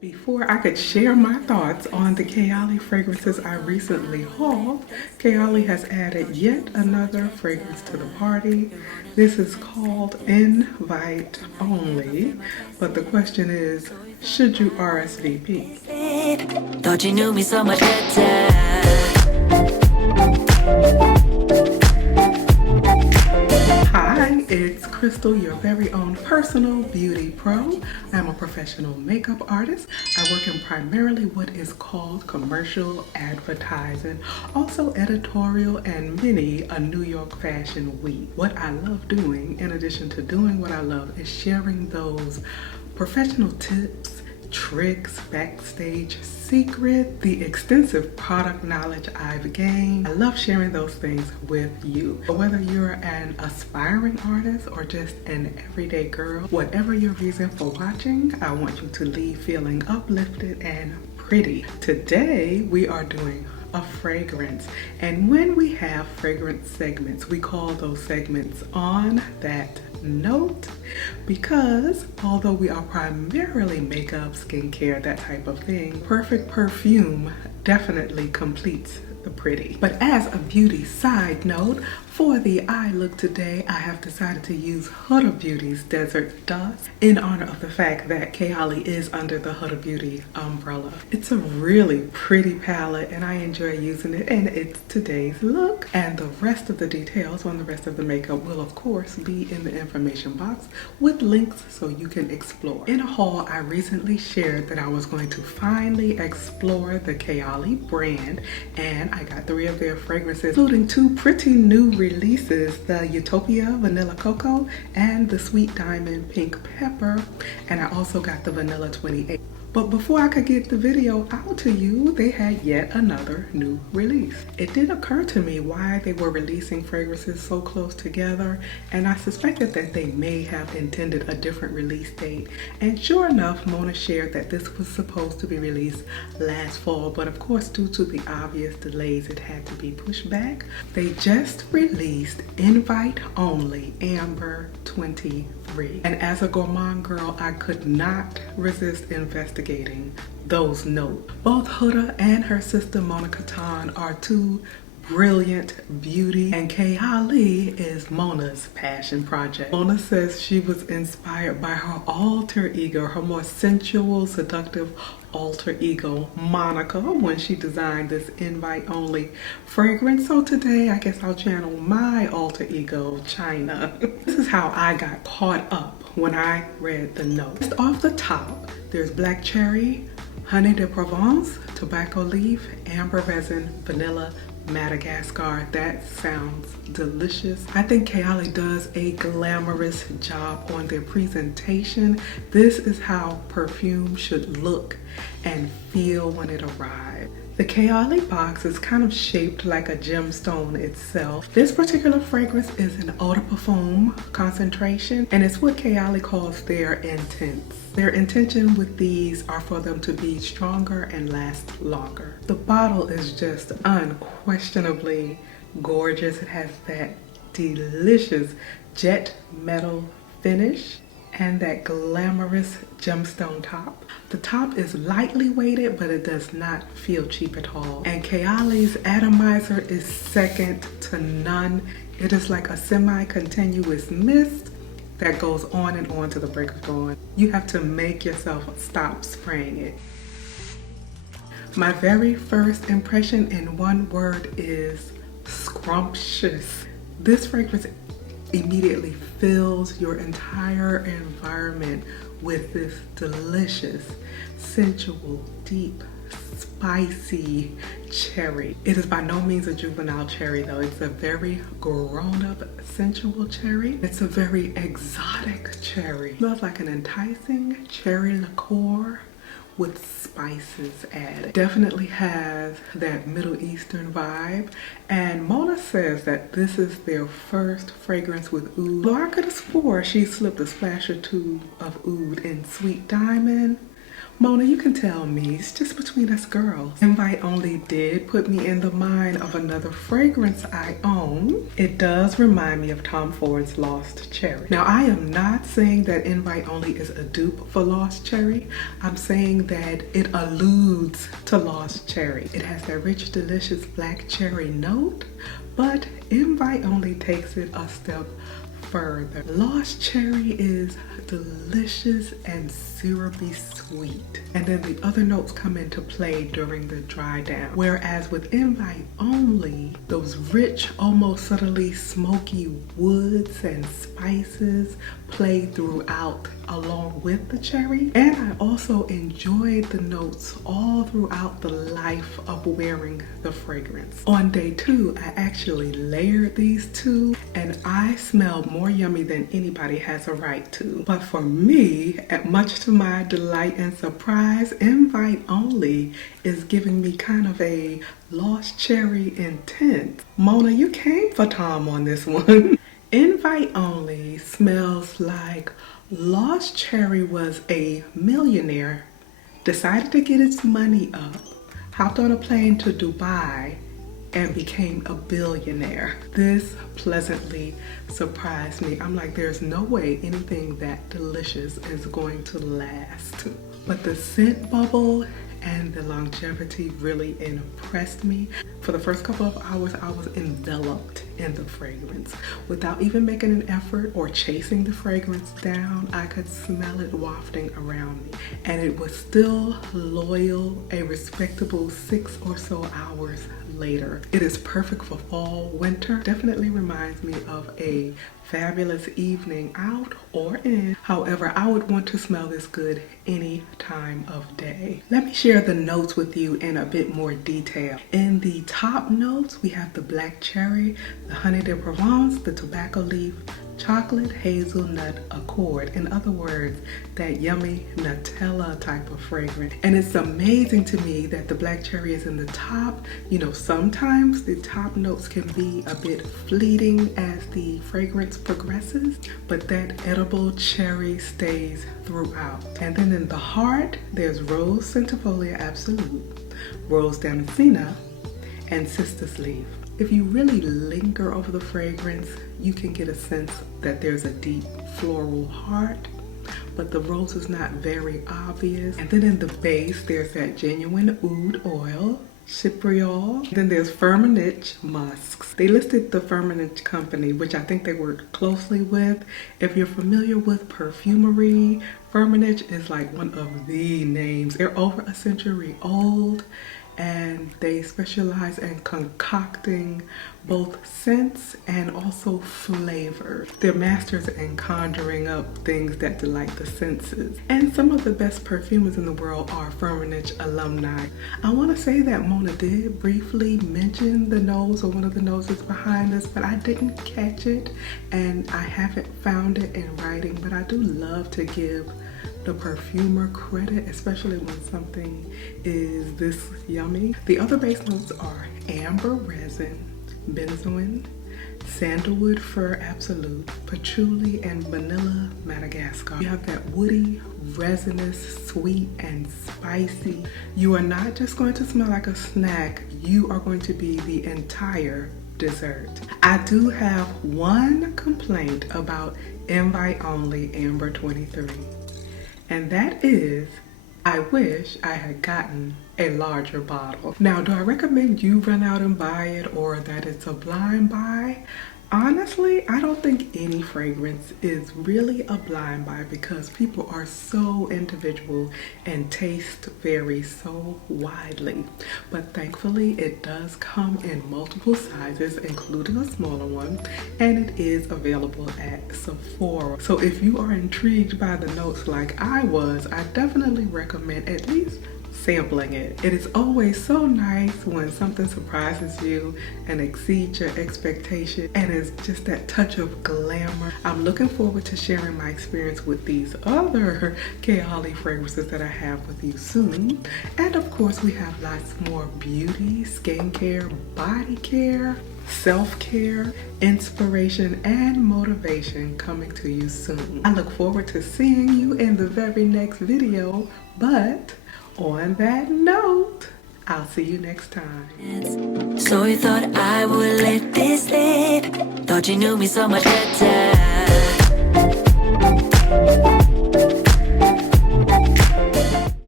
Before I could share my thoughts on the Kayali fragrances I recently hauled, Kayali has added yet another fragrance to the party. This is called Invite Only, but the question is, should you RSVP? Thought you knew me so much better. Hi, it's Crystal, your very own personal beauty pro. I'm a professional makeup artist. I work in primarily what is called commercial advertising, also editorial and many a New York Fashion Week. What I love doing, in addition to doing what I love, is sharing those professional tips, tricks, backstage secret, the extensive product knowledge I've gained. I love sharing those things with you. Whether you're an aspiring artist or just an everyday girl, whatever your reason for watching, I want you to leave feeling uplifted and pretty. Today we are doing a fragrance, and when we have fragrance segments, we call those segments On That Note, because although we are primarily makeup, skincare, that type of thing, perfect perfume definitely completes the pretty. But as a beauty side note, for the eye look today, I have decided to use Huda Beauty's Desert Dusk in honor of the fact that Kayali is under the Huda Beauty umbrella. It's a really pretty palette and I enjoy using it, and it's today's look. And the rest of the details on the rest of the makeup will of course be in the information box with links so you can explore. In a haul, I recently shared that I was going to finally explore the Kayali brand, and I got 3 of their fragrances, including 2 pretty new releases, the Utopia Vanilla Cocoa and the Sweet Diamond Pink Pepper, and I also got the Vanilla 28. But before I could get the video out to you, they had yet another new release. It did occur to me why they were releasing fragrances so close together, and I suspected that they may have intended a different release date. And sure enough, Mona shared that this was supposed to be released last fall, but of course due to the obvious delays it had to be pushed back. They just released Invite Only Amber 23. And as a gourmand girl, I could not resist investigating those notes. Both Huda and her sister Monica Tan are 2 brilliant beauty, and Kayali is Mona's passion project. Mona says she was inspired by her alter ego, her more sensual, seductive alter ego, Monica, when she designed this Invite Only fragrance. So today, I guess I'll channel my alter ego, China. This is how I got caught up when I read the notes. Off the top, there's black cherry, honey de Provence, tobacco leaf, amber resin, vanilla, Madagascar. That sounds delicious. I think Kayali does a glamorous job on their presentation. This is how perfume should look and feel when it arrives. The Kayali box is kind of shaped like a gemstone itself. This particular fragrance is an eau de parfum concentration, and it's what Kayali calls their intents. Their intention with these are for them to be stronger and last longer. The bottle is just unquestionably gorgeous. It has that delicious jet metal finish and that glamorous gemstone top. The top is lightly weighted, but it does not feel cheap at all. And Kayali's atomizer is second to none. It is like a semi-continuous mist that goes on and on to the break of dawn. You have to make yourself stop spraying it. My very first impression in one word is scrumptious. This fragrance immediately fills your entire environment with this delicious, sensual, deep, spicy cherry. It is by no means a juvenile cherry though. It's a very grown-up, sensual cherry. It's a very exotic cherry. It smells like an enticing cherry liqueur with spices added. Definitely has that Middle Eastern vibe, and Mona says that this is their first fragrance with oud. So I could have swore she slipped a splash or 2 of oud in Sweet Diamond, Mona, you can tell me, it's just between us girls. Invite Only did put me in the mind of another fragrance I own. It does remind me of Tom Ford's Lost Cherry. Now, I am not saying that Invite Only is a dupe for Lost Cherry. I'm saying that it alludes to Lost Cherry. It has that rich, delicious black cherry note, but Invite Only takes it a step further. Lost Cherry is delicious and syrupy sweet, and then the other notes come into play during the dry down. Whereas with Invite Only, those rich, almost subtly smoky woods and spices play throughout along with the cherry. And I also enjoyed the notes all throughout the life of wearing the fragrance. On day 2, I actually layered these two, and I smelled more yummy than anybody has a right to. But for me, much to my delight and surprise, Invite Only is giving me kind of a Lost Cherry intense. Mona, you came for Tom on this one. Invite Only smells like Lost Cherry was a millionaire, decided to get its money up, hopped on a plane to Dubai, and became a billionaire. This pleasantly surprised me. I'm like, there's no way anything that delicious is going to last. But the scent bubble and the longevity really impressed me. For the first couple of hours, I was enveloped in the fragrance. Without even making an effort or chasing the fragrance down, I could smell it wafting around me. And it was still loyal, a respectable 6 or so hours later. It is perfect for fall, winter. Definitely reminds me of a fabulous evening out or in. However, I would want to smell this good any time of day. Let me share the notes with you in a bit more detail. In the top notes, we have the black cherry, the honey de Provence, the tobacco leaf, chocolate hazelnut accord. In other words, that yummy Nutella type of fragrance. And it's amazing to me that the black cherry is in the top. You know, sometimes the top notes can be a bit fleeting as the fragrance progresses, but that edible cherry stays throughout. And then in the heart, there's Rose Centifolia Absolute, Rose Damascena, and Cistus Leaf. If you really linger over the fragrance, you can get a sense that there's a deep floral heart, but the rose is not very obvious. And then in the base, there's that genuine oud oil, Cypriol. Then there's Firmenich musks. They listed the Firmenich company, which I think they worked closely with. If you're familiar with perfumery, Firmenich is like one of the names. They're over a century old, and they specialize in concocting both scents and also flavors. They're masters in conjuring up things that delight the senses. And some of the best perfumers in the world are Firmenich alumni. I want to say that Mona did briefly mention the nose or one of the noses behind this, but I didn't catch it, and I haven't found it in writing, but I do love to give the perfumer credit, especially when something is this yummy. The other base notes are amber resin, benzoin, sandalwood fir absolute, patchouli, and vanilla Madagascar. You have that woody, resinous, sweet, and spicy. You are not just going to smell like a snack, you are going to be the entire dessert. I do have one complaint about Invite Only Amber 23. And that is, I wish I had gotten a larger bottle. Now, do I recommend you run out and buy it, or that it's a blind buy? Honestly, I don't think any fragrance is really a blind buy because people are so individual and taste vary so widely. But thankfully, it does come in multiple sizes, including a smaller one, and it is available at Sephora. So if you are intrigued by the notes like I was, I definitely recommend at least sampling it. It is always so nice when something surprises you and exceeds your expectation and is just that touch of glamour. I'm looking forward to sharing my experience with these other Kayali fragrances that I have with you soon. And of course, we have lots more beauty, skincare, body care, self-care, inspiration, and motivation coming to you soon. I look forward to seeing you in the very next video, but on that note, I'll see you next time. So you thought I would let this slip? Thought you knew me so much better.